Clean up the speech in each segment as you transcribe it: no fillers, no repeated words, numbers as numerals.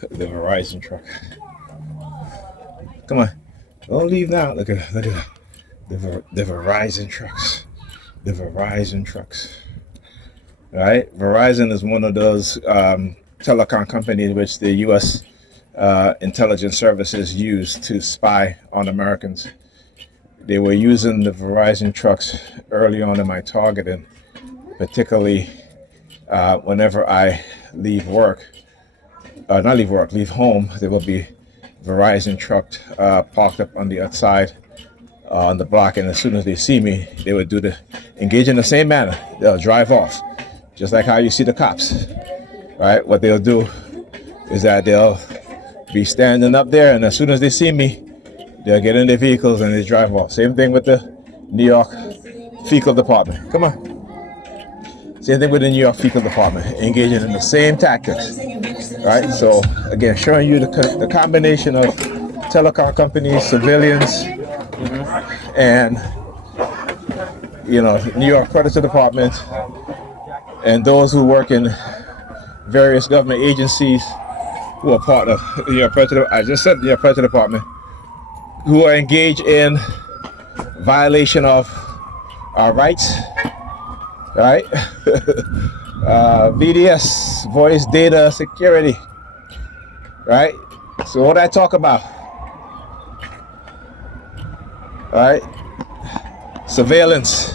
The Verizon truck. Come on, don't leave now. Look at the Verizon trucks. The Verizon trucks. Right? Verizon is one of those telecom companies which the U.S. Intelligence services use to spy on Americans. They were using the Verizon trucks early on in my targeting, particularly whenever I leave work, not leave work, leave home, there will be Verizon truck parked up on the outside on the block, and as soon as they see me, they would engage in the same manner. They'll drive off, just like how you see the cops, right? What they'll do is that they'll be standing up there, and as soon as they see me, they'll get in their vehicles and they drive off. Same thing with the New York fecal department. Come on. Same thing with the New York fecal department, engaging in the same tactics, right? So again, showing you the combination of telecom companies, civilians, and New York Predator Department, and those who work in various government agencies who are part of the New York Predator. I just said the New York Predator Department, who are engaged in violation of our rights, right? VDS, voice data security, right? So what I talk about, right? Surveillance,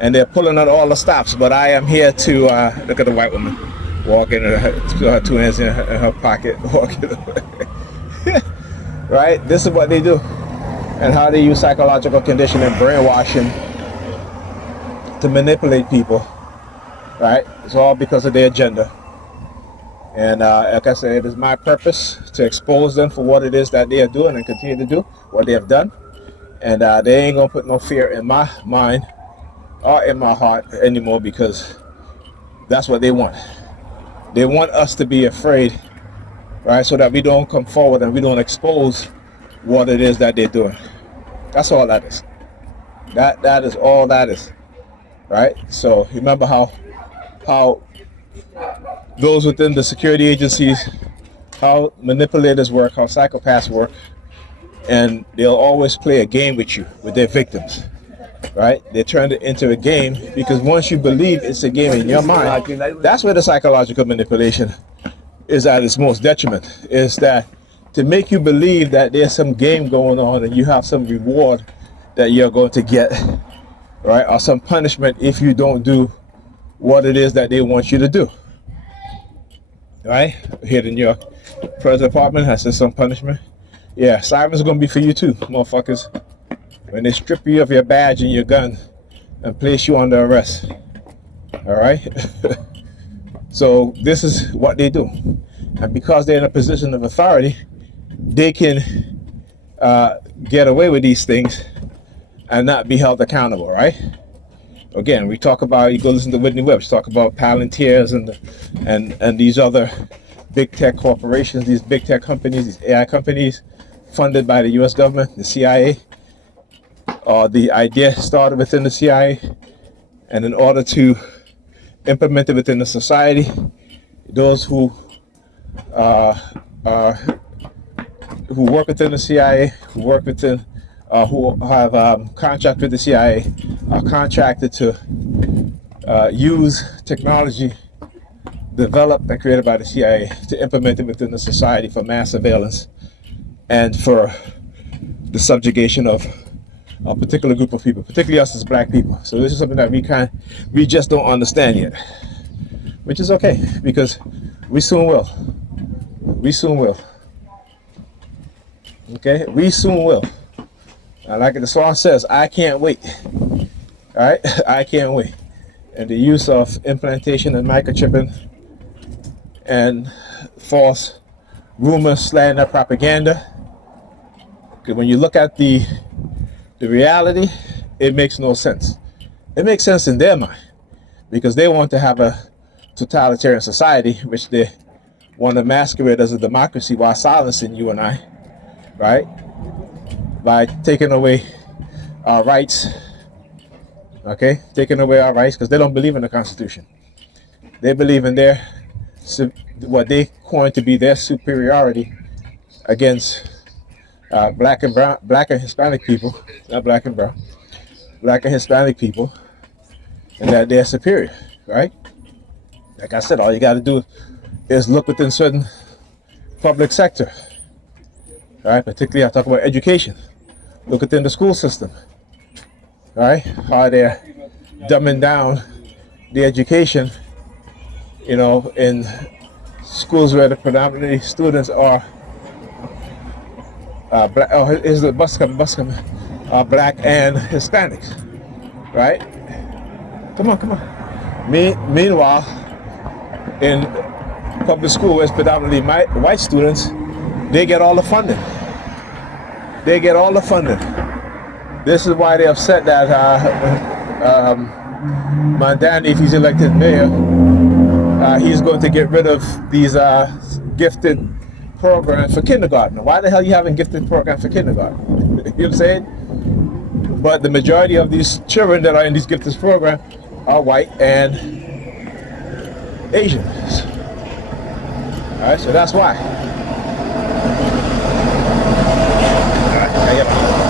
and they're pulling out all the stops, but I am here to look at the white woman walking, her two hands in her pocket, walking away. Right? This is what they do, and how they use psychological conditioning, brainwashing to manipulate people, right? It's all because of their agenda. And like I said, it is my purpose to expose them for what it is that they are doing and continue to do what they have done. And they ain't gonna put no fear in my mind or in my heart anymore, because that's what they want. They want us to be afraid, right? So that we don't come forward and we don't expose what it is that they're doing. That's all that is. That is all that is, right? So remember how those within the security agencies, how manipulators work, how psychopaths work, and they'll always play a game with you, with their victims, right? They turn it into a game, because once you believe it's a game in your mind, that's where the psychological manipulation is at its most detriment, is that to make you believe that there's some game going on and you have some reward that you're going to get, right? Or some punishment if you don't do what it is that they want you to do, right? Here in New York, President Department has some punishment. Yeah, sirens are going to be for you too, motherfuckers. When they strip you of your badge and your gun and place you under arrest. All right? So this is what they do. And because they're in a position of authority, they can get away with these things and not be held accountable, right? Again, we talk about, you go listen to Whitney Webb, she talk about Palantirs and these other big tech corporations, these big tech companies, these AI companies funded by the US government, the CIA. The idea started within the CIA, and in order to implement it within the society, those who work within the CIA, who have contract with the CIA, are contracted to use technology developed and created by the CIA to implement it within the society for mass surveillance and for the subjugation of a particular group of people, particularly us as black people. So this is something that we just don't understand yet, which is okay, because we soon will. We soon will. Okay, we soon will. Like the song says, I can't wait. All right, I can't wait. And the use of implantation and microchipping and false rumors, slander, propaganda. Because when you look at the reality, it makes no sense. It makes sense in their mind, because they want to have a totalitarian society, which they want to masquerade as a democracy while silencing you and I, right? By taking away our rights, taking away our rights, because they don't believe in the Constitution. They believe in their what they coined to be their superiority against black and Hispanic people, not black and brown, black and Hispanic people, and that they're superior, right? Like I said, all you got to do is look within certain public sector, right? Particularly, I talk about education. Look within the school system, right? How they're dumbing down the education, in schools where the predominantly students are black. Oh, is the bus coming? Black and Hispanics, right? Come on. Meanwhile, in public school, where it's predominantly white students, they get all the funding. This is why they're upset that Mandani, if he's elected mayor, he's going to get rid of these gifted programs for kindergarten. Why the hell are you having gifted programs for kindergarten? You know what I'm saying? But the majority of these children that are in these gifted programs are white and Asians. All right, so that's why. All right,